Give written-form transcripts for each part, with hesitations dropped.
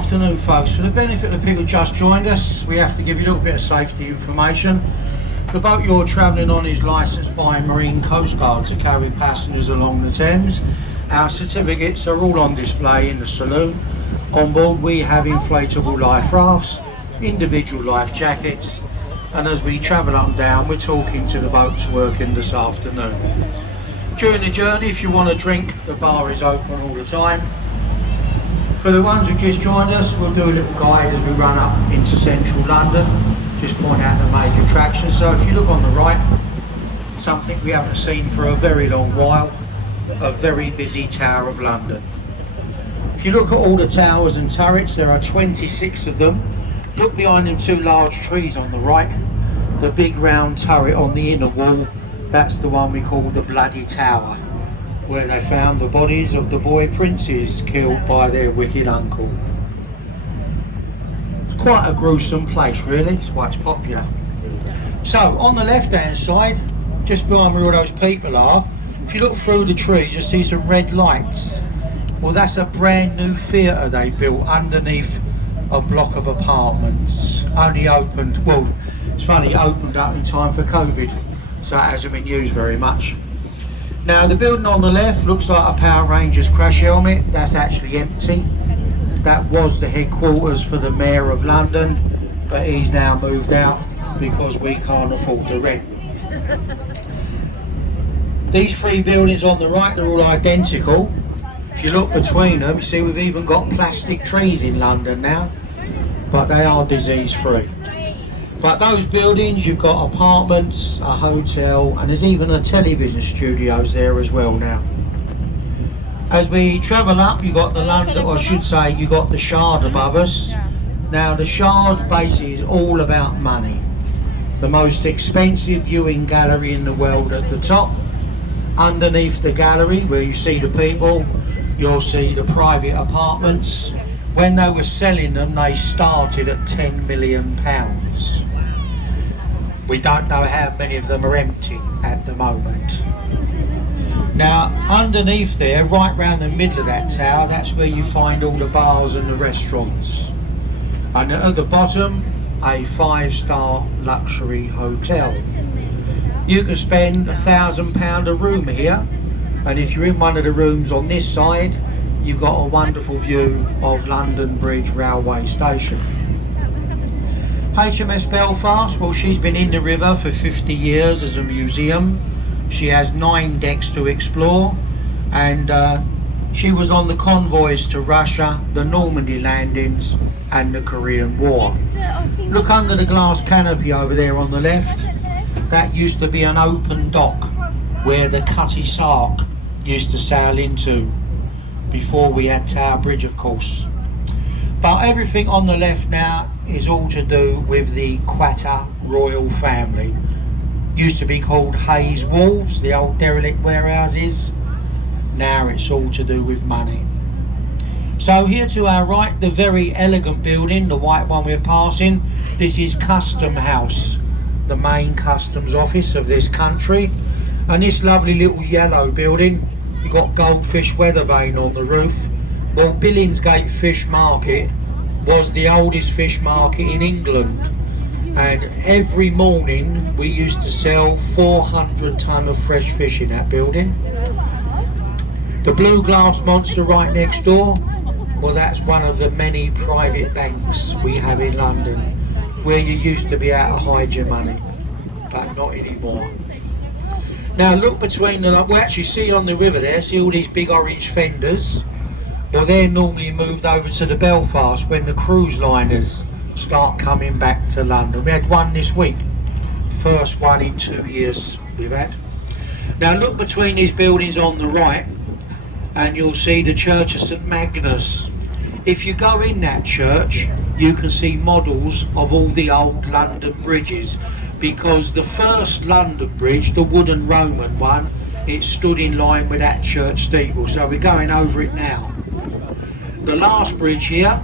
afternoon, folks. For the benefit of the people who just joined us, we have to give you a little bit of safety information. The boat you're travelling on is licensed by Marine Coast Guard to carry passengers along the Thames. Our certificates are all on display in the saloon. On board we have inflatable life rafts, individual life jackets, and as we travel up and down we're talking to the boats working this afternoon. During the journey, if you want a drink, the bar is open all the time. For the ones who just joined us, we'll do a little guide as we run up into central London, just point out the major attractions. So if you look on the right, something we haven't seen for a very long while, a very busy Tower of London. If you look at all the towers and turrets, there are 26 of them. Look behind them two large trees on the right, the big round turret on the inner wall, that's the one we call the Bloody Tower, where they found the bodies of the boy princes killed by their wicked uncle. It's quite a gruesome place really, it's why it's popular. So on the left hand side, just behind where all those people are, if you look through the trees you'll see some red lights. Well, that's a brand new theatre they built underneath a block of apartments. Only opened, well it's funny, it opened up in time for COVID, so it hasn't been used very much. Now the building on the left looks like a Power Rangers crash helmet. That's actually empty. That was the headquarters for the Mayor of London, but he's now moved out because we can't afford the rent. These three buildings on the right, they're all identical. If you look between them, you see we've even got plastic trees in London now, but they are disease free. But those buildings, you've got apartments, a hotel, and there's even a television studios there as well now. As we travel up, you've got the London, or I should say, you've got the Shard above us. Now the Shard basically is all about money. The most expensive viewing gallery in the world at the top. Underneath the gallery, where you see the people, you'll see the private apartments. When they were selling them, they started at £10 million. We don't know how many of them are empty at the moment. Now underneath there, right round the middle of that tower, that's where you find all the bars and the restaurants. And at the bottom, a 5-star luxury hotel. You can spend £1,000 a room here, and if you're in one of the rooms on this side, you've got a wonderful view of London Bridge railway station. Hms Belfast, well she's been in the river for 50 years as a museum. She has 9 decks to explore, and she was on the convoys to Russia, the Normandy landings and the Korean War. Look under the glass canopy over there on the left. That used to be an open dock where the Cutty Sark used to sail into before we had Tower Bridge, of course. But everything on the left now is all to do with the Quatter royal family. Used to be called Hayes Wharves, the old derelict warehouses. Now it's all to do with money. So here to our right, the very elegant building, the white one we're passing, this is Custom House, the main customs office of this country. And this lovely little yellow building, you've got Goldfish Weather Vane on the roof. Well, Billingsgate Fish Market was the oldest fish market in England, and every morning we used to sell 400 tonne of fresh fish in that building. The blue glass monster right next door, well that's one of the many private banks we have in London, where you used to be able to hide your money, but not anymore. Now look between the, we actually see on the river there, see all these big orange fenders. Well, they're normally moved over to the Belfast when the cruise liners start coming back to London. We had one this week, first one in 2 years we've had. Now look between these buildings on the right and you'll see the Church of St Magnus. If you go in that church, you can see models of all the old London bridges, because the first London Bridge, the wooden Roman one, it stood in line with that church steeple, so we're going over it now. The last bridge here,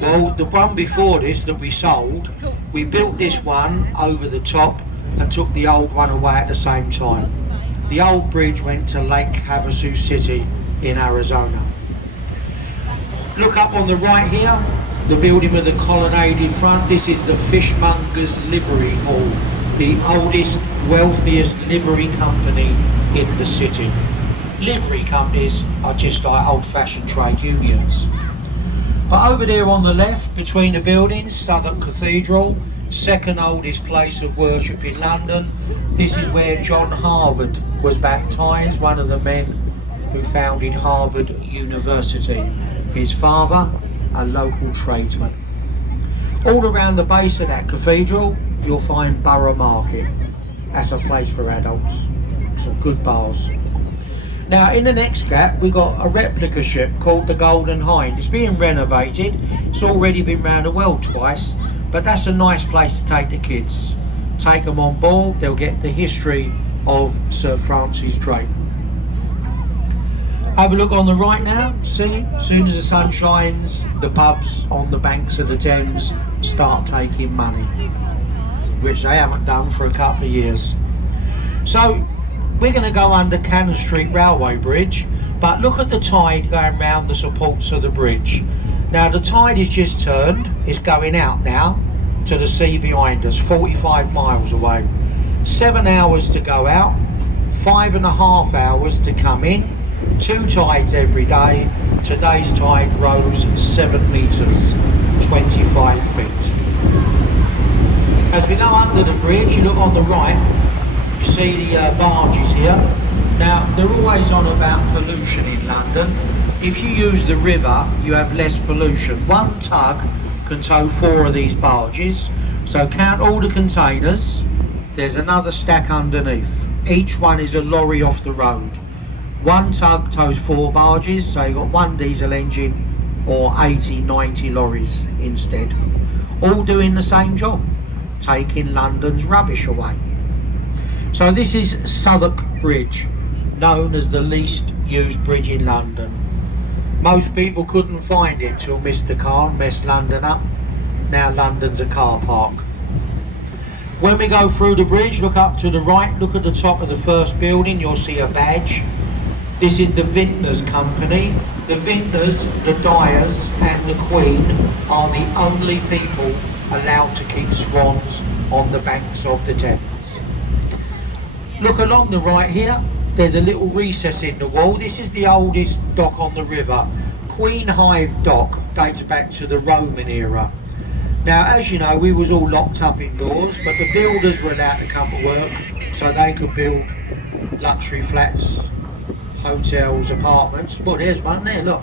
well the one before this that we sold, we built this one over the top and took the old one away at the same time. The old bridge went to Lake Havasu City in Arizona. Look up on the right here, The building with the colonnaded front, this is the Fishmonger's Livery Hall, the oldest, wealthiest livery company in the city. Livery companies are just like old-fashioned trade unions. But over there on the left, between the buildings, Southwark Cathedral, second oldest place of worship in London. This is where John Harvard was baptised, one of the men who founded Harvard University. His father, a local tradesman. All around the base of that cathedral, you'll find Borough Market. That's a place for adults. Some good bars. Now in the next gap we've got a replica ship called the Golden Hind. It's being renovated. It's already been round the world twice, but that's a nice place to take the kids. Take them on board, they'll get the history of Sir Francis Drake. Have a look on the right now. See, as soon as the sun shines, the pubs on the banks of the Thames start taking money, which they haven't done for a couple of years. So we're going to go under Cannon Street Railway Bridge, but look at the tide going round the supports of the bridge. Now the tide is just turned, it's going out now to the sea behind us, 45 miles away. 7 hours to go out, 5.5 hours to come in, 2 tides every day. Today's tide rose 7 metres, 25 feet. As we go under the bridge, you look on the right, you see the barges here. Now they're always on about pollution in London. If you use the river, you have less pollution. One tug can tow 4 of these barges, so count all the containers. There's another stack underneath. Each one is a lorry off the road. One tug tows 4 barges, so you've got 1 diesel engine or 80, 90 lorries instead, all doing the same job, taking London's rubbish away. So this is Southwark Bridge, known as the least used bridge in London. Most people couldn't find it till Mr. Khan messed London up. Now London's a car park. When we go through the bridge, look up to the right, look at the top of the first building, you'll see a badge. This is the Vintners Company. The Vintners, the dyers and the Queen are the only people allowed to keep swans on the banks of the Thames. Look along the right here, there's a little recess in the wall. This is the oldest dock on the river. Queen Hive dock dates back to the Roman era. Now as you know, we was all locked up indoors, but the builders were allowed to come to work so they could build luxury flats, hotels, apartments. Well, there's one there, look.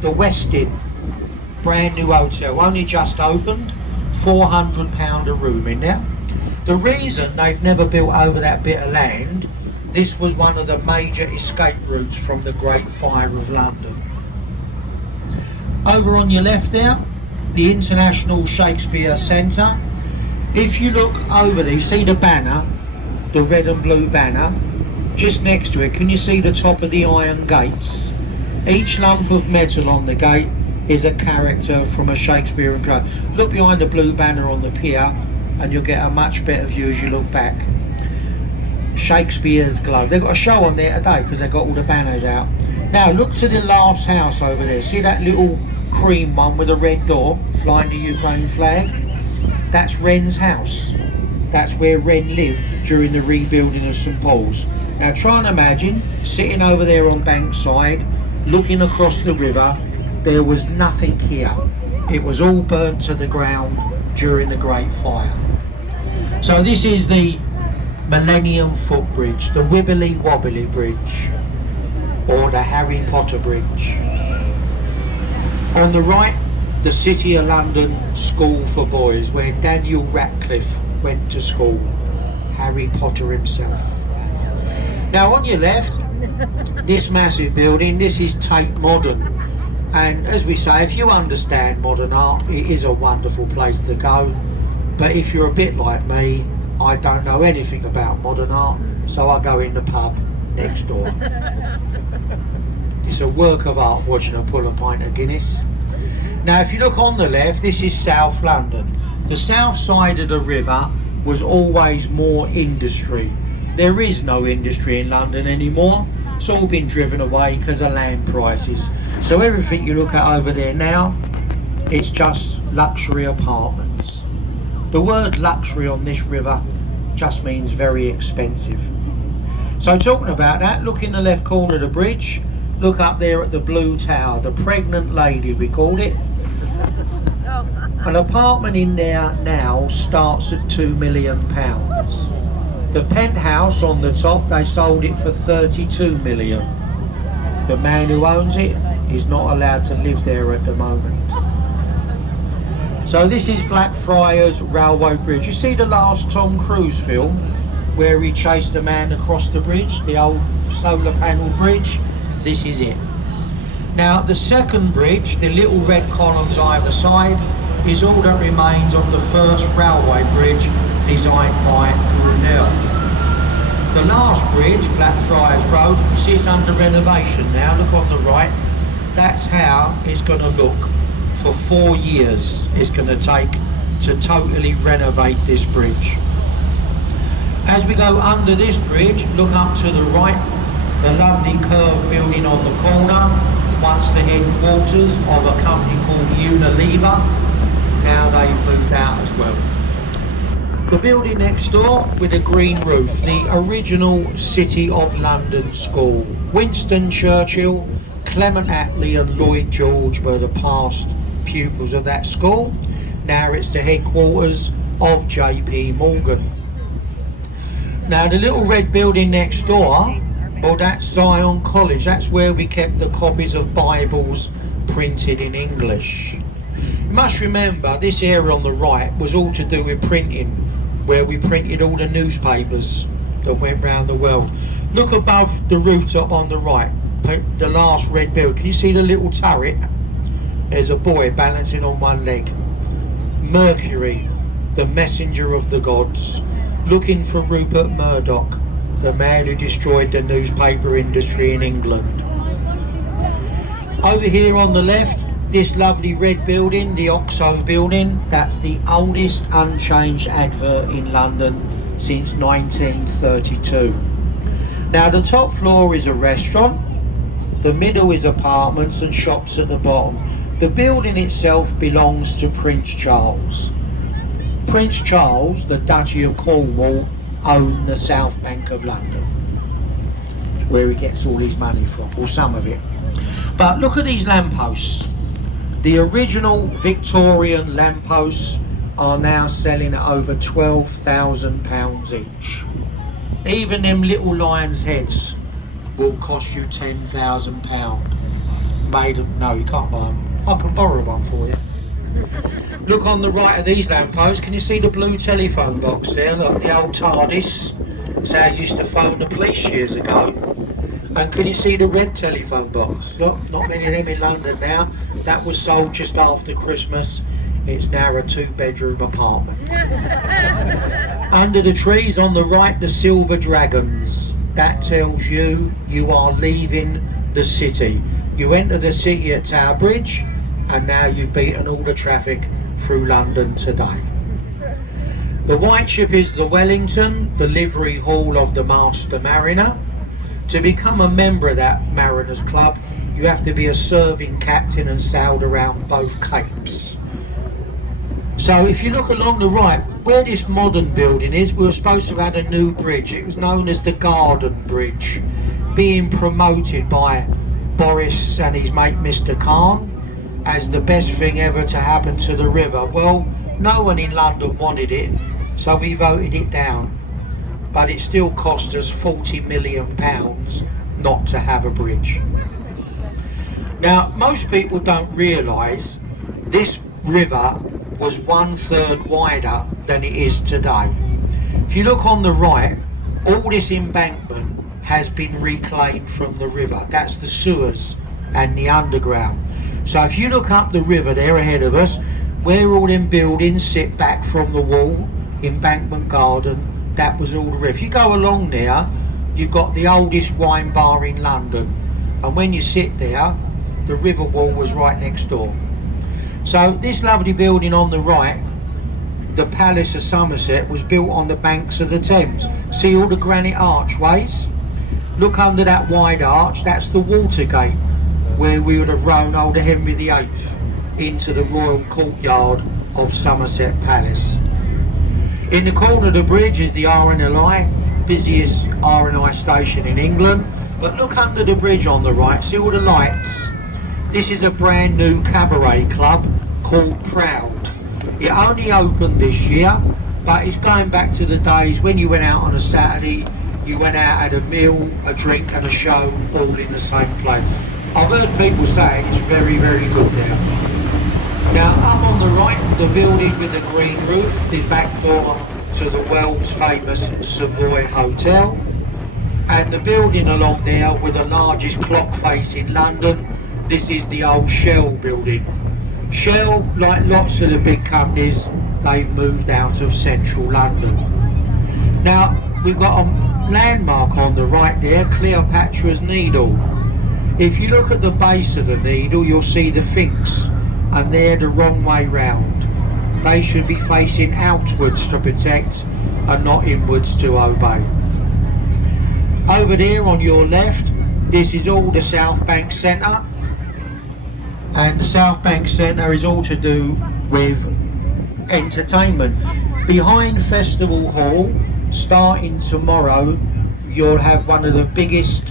The Westin, brand new hotel, only just opened, £400 a room in there. The reason they've never built over that bit of land, this was one of the major escape routes from the Great Fire of London. Over on your left there, the International Shakespeare Centre. If you look over there, you see the banner, the red and blue banner. Just next to it, can you see the top of the iron gates? Each lump of metal on the gate is a character from a Shakespearean play. Look behind the blue banner on the pier and you'll get a much better view as you look back. Shakespeare's Globe. They've got a show on there today because they've got all the banners out. Now look to the last house over there. See that little cream one with a red door flying the Ukraine flag? That's Wren's house. That's where Wren lived during the rebuilding of St Paul's. Now try and imagine sitting over there on Bankside, looking across the river. There was nothing here. It was all burnt to the ground during the Great Fire. So this is the Millennium Footbridge, the Wibbly Wobbly Bridge, or the Harry Potter Bridge. On the right, the City of London School for Boys, where Daniel Radcliffe went to school, Harry Potter himself. Now on your left, this massive building, this is Tate Modern. And as we say, if you understand modern art, it is a wonderful place to go. But if you're a bit like me, I don't know anything about modern art, so I go in the pub next door. It's a work of art watching her pull a pint of Guinness. Now if you look on the left, this is South London. The south side of the river was always more industry. There is no industry in London anymore. It's all been driven away because of land prices. So everything you look at over there now It's just luxury apartments. The word luxury on this river just means very expensive. So talking about that, look in the left corner of the bridge, look up there at the blue tower, the pregnant lady we called it. An apartment in there now starts at £2 million. The penthouse on the top, they sold it for 32 million. The man who owns it is not allowed to live there at the moment. So this is Blackfriars Railway Bridge. You see the last Tom Cruise film where he chased a man across the bridge, the old solar panel bridge? This is it. Now the second bridge, the little red columns either side, is all that remains of the first railway bridge designed by Brunel. The last bridge, Blackfriars Road, you see it's under renovation now, look on the right. That's how it's going to look for 4 years. It's going to take to totally renovate this bridge. As we go under this bridge, look up to the right, the lovely curved building on the corner, once the headquarters of a company called Unilever. Now they've moved out as well. The building next door with a green roof, the original City of London School. Winston Churchill, Clement Attlee and Lloyd George were the past pupils of that school. Now it's the headquarters of JP Morgan. Now the little red building next door, well, that's Zion College. That's where we kept the copies of Bibles printed in English. You must remember this area on the right was all to do with printing, where we printed all the newspapers that went round the world. Look above the rooftop on the right, the last red building. Can you see the little turret? There's a boy balancing on one leg. Mercury, the messenger of the gods, looking for Rupert Murdoch, the man who destroyed the newspaper industry in England. Over here on the left, this lovely red building, the Oxo building, that's the oldest unchanged advert in London since 1932. Now the top floor is a restaurant, the middle is apartments and shops at the bottom. The building itself belongs to Prince Charles. Prince Charles, the Duchy of Cornwall, owned the South Bank of London, where he gets all his money from, or some of it. But look at these lampposts. The original Victorian lampposts are now selling at over £12,000 each. Even them little lion's heads will cost you £10,000. Made of, no, you can't buy them. I can borrow one for you. Look on the right of these lampposts. Can you see the blue telephone box there? Look, the old TARDIS. That's how you used to phone the police years ago. And can you see the red telephone box? Look, not many of them in London now. That was sold just after Christmas. It's now a 2-bedroom apartment. Under the trees on the right, the silver dragons. That tells you you are leaving the city. You enter the city at Tower Bridge, and now you've beaten all the traffic through London today. The white ship is the Wellington, the livery hall of the Master Mariner. To become a member of that Mariners Club, you have to be a serving captain and sailed around both capes. So if you look along the right, where this modern building is, we were supposed to have had a new bridge. It was known as the Garden Bridge, being promoted by Boris and his mate Mr. Khan as the best thing ever to happen to the river. Well, no one in London wanted it, so we voted it down. But it still cost us £40 million not to have a bridge. Now, most people don't realise this river was 1/3 wider than it is today. If you look on the right, all this embankment has been reclaimed from the river. That's the sewers and the underground. So if you look up the river there ahead of us, where all them buildings sit back from the wall, Embankment Garden, that was all the river. If you go along there, you've got the oldest wine bar in London, and when you sit there, the river wall was right next door. So this lovely building on the right, the Palace of Somerset, was built on the banks of the Thames. See all the granite archways? Look under that wide arch, that's the Watergate, where we would have rowed old Henry VIII into the royal courtyard of Somerset Palace. In the corner of the bridge is the RNLI, busiest RNI station in England. But look under the bridge on the right, see all the lights? This is a brand new cabaret club called Proud. It only opened this year, but it's going back to the days when you went out on a Saturday, you went out, had a meal, a drink and a show all in the same place. I've heard people say it's very, very good there. Now up on the right, the building with the green roof, the back door to the world's famous Savoy Hotel. And the building along there with the largest clock face in London, this is the old Shell building. Shell, like lots of the big companies, they've moved out of central London. Now, we've got a landmark on the right there, Cleopatra's Needle. If you look at the base of the needle, you'll see the Sphinx, and they're the wrong way round. They should be facing outwards to protect and not inwards to obey. Over there on your left, this is all the South Bank Centre, and the South Bank Centre is all to do with entertainment. Behind Festival Hall, starting tomorrow, you'll have one of the biggest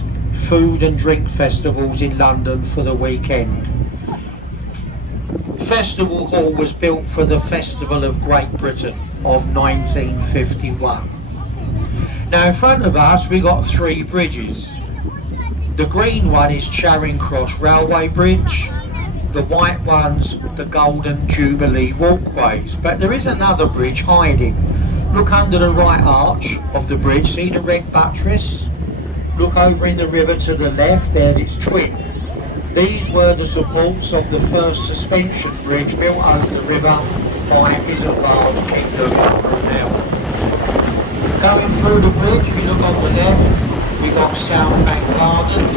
food and drink festivals in London for the weekend. Festival Hall was built for the Festival of Great Britain of 1951. Now in front of us we got three bridges. The green one is Charing Cross Railway Bridge, the white one's the Golden Jubilee Walkways, but there is another bridge hiding. Look under the right arch of the bridge, see the red buttress? Look over in the river to the left, there's its twin. These were the supports of the first suspension bridge built over the river by Isambard, Kingdom of Brunel. Going through the bridge, if you look on the left, we got South Bank Gardens.